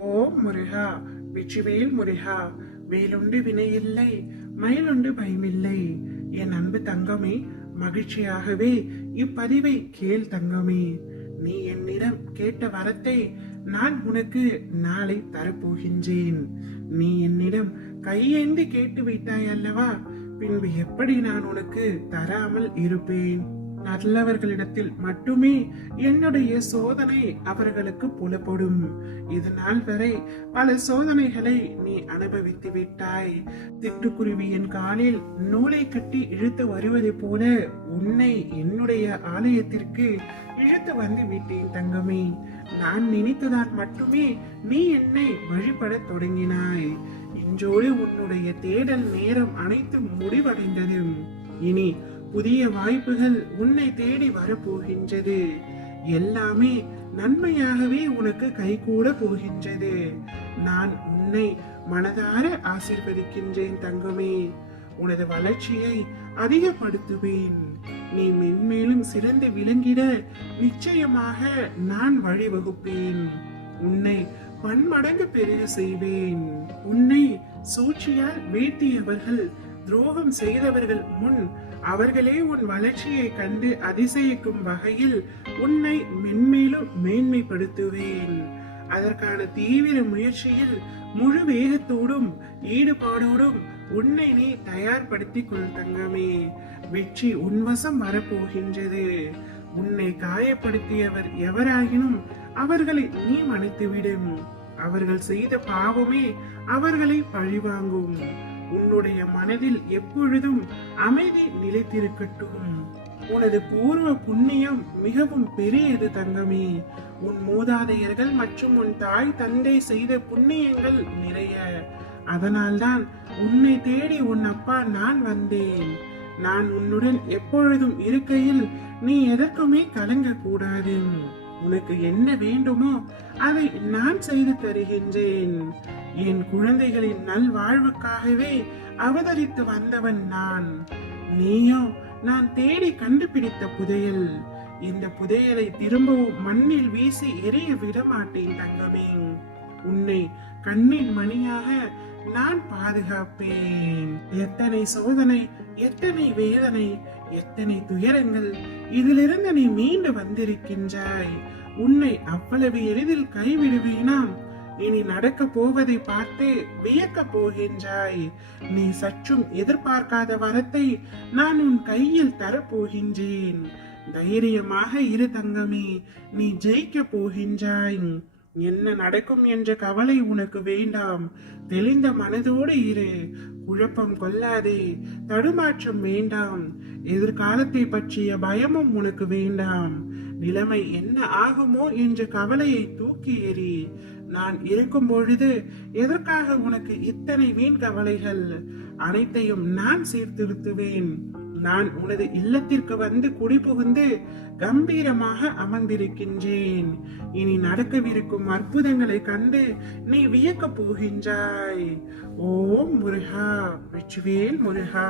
ஓம் முருகா, வெற்றிவேல் முருகா. வேலுண்டு வினையில்லை, மயிலுண்டு பயமில்லை. என் அன்பு தங்கமே, மகிழ்ச்சியாகவே இப்பதிவை கேள் தங்கமே. நீ என்னிடம் கேட்ட வரத்தை நான் உனக்கு நாளை தரப்போகின்றேன். நீ என்னிடம் கையேந்தி கேட்டு விட்டாய் அல்லவா, பின்பு எப்படி நான் உனக்கு தராமல் இருப்பேன்? நல்லவர்களிடத்தில் மட்டுமே என்னுடைய சோதனை அவர்களுக்கு புலப்படும். இது நாள் வரை பல சோதனைகளை நீ அனுபவித்து விட்டாய். சிட்டுக்குருவியின் காலில் நூலை கட்டி இழுத்து வருவதை போல உன்னை என்னுடைய ஆலயத்திற்கு இழுத்து வந்து விட்டேன் தங்கமே. நான் நினைத்ததால் மட்டுமே நீ என்னை வழிபட தொடங்கினாய். இன்றோடு உன்னுடைய தேடல் நேரம் அனைத்தும் முடிவடைந்தது. இனி புதிய வாய்ப்புகள் உன்னை தேடி வரப்போகின்றது. எல்லாமே நன்மையாகவே உனக்கு கைகூட போகின்றது. நான் உன்னை மனதார ஆசீர்வதிக்கின்றேன் தங்கமே. உனது வளர்ச்சியை அதிகப்படுத்துவேன். நீ மென்மேலும் சிறந்து விளங்கிட நிச்சயமாக நான் வழிவகுப்பேன். உன்னை பன்மடங்கு பெருக செய்வேன். உன்னை சூழ்ச்சியால் வீழ்த்தியவர்கள், துரோகம் செய்தவர்கள் முன் அவர்களே உன் வளர்ச்சியை கண்டு அதிசயிக்கும் வகையில் உன்னை மென்மேலும் மேன்மைப்படுத்துவேன். அதற்கான தீவிர முயற்சியில் முழு வேகத்தோடும் ஈடுபாடோடும் உன்னை நீ தயார்படுத்திக் கொள் தங்கமே. வெற்றி உன்வசம் வரப்போகின்றது. உன்னை காயப்படுத்தியவர் எவராயினும் அவர்களை நீ மன்னித்துவிடும். அவர்கள் செய்த பாவமே அவர்களை பழிவாங்கும். உன்னுடைய மனதில் எப்பொழுதும் அமைதி நிலைத்திருக்கட்டும். உனது பூர்வ புண்ணியம் மிகவும் பெரியது தங்கமே. உன் மூதாதையர்கள் மற்றும் உன் தாய் தந்தை செய்த புண்ணியங்கள் நிறைய. அதனால்தான் உன்னை தேடி உன் அப்பா நான் வந்தேன். நான் உன்னுடன் எப்பொழுதும் இருக்கையில் நீ எதற்குமே கலங்க கூடாது. உனக்கு என்ன வேண்டுமோ அதை நான் செய்து தருகின்றேன். என் குழந்தைகளின் நல்வாழ்வுக்காகவே அவதரித்து வந்தவன் நான். நீயோ நான் தேடி கண்டுபிடித்த புதையல். இந்த புதையலை திரும்பவும் மண்ணில் வீசி எரிய விட மாட்டேன் தங்கமே. உன்னை கண்ணின் மணியாக நான் பாதுகாப்பேன். எத்தனை சோதனை, எத்தனை வேதனை, எத்தனை துயரங்கள், இதிலிருந்து நீ மீண்டு வந்திருக்கின்றாய். உன்னை அவ்வளவு எளிதில் கைவிடுவேனாம்? இனி நடக்க போவதை பார்த்து வியக்க போகின்றாய். நீ சற்றும் எதிர்பார்க்காத வரத்தை நான் உன் கையில் தரப்போகின்றேன். தைரியமாக இரு தங்கமே, நீ ஜெயிக்க போகின்றாய். என்ன நடக்கும் என்ற கவலை உனக்கு வேண்டாம். தெளிந்த மனதோடு இரு. குழப்பம் கொள்ளாதே, தடுமாற்றம் வேண்டாம். எதிர்காலத்தை பற்றிய பயமும் உனக்கு வேண்டாம். நிலைமை என்ன ஆகுமோ என்ற கவலையை தூக்கி எறி. நான் இருக்கும் பொழுது எதற்காக உனக்கு இத்தனை வீண் கவலைகள்? அனைத்தையும் நான் சீர்திருத்துவேன். நான் உனது இல்லத்திற்கு வந்து குடிபுகுந்து கம்பீரமாக அமர்ந்திருக்கின்றேன். இனி நடக்கவிருக்கும் அற்புதங்களை கண்டு நீ வியக்க போகின்றாய். ஓம் முருகா, வெற்றிவேல் முருகா.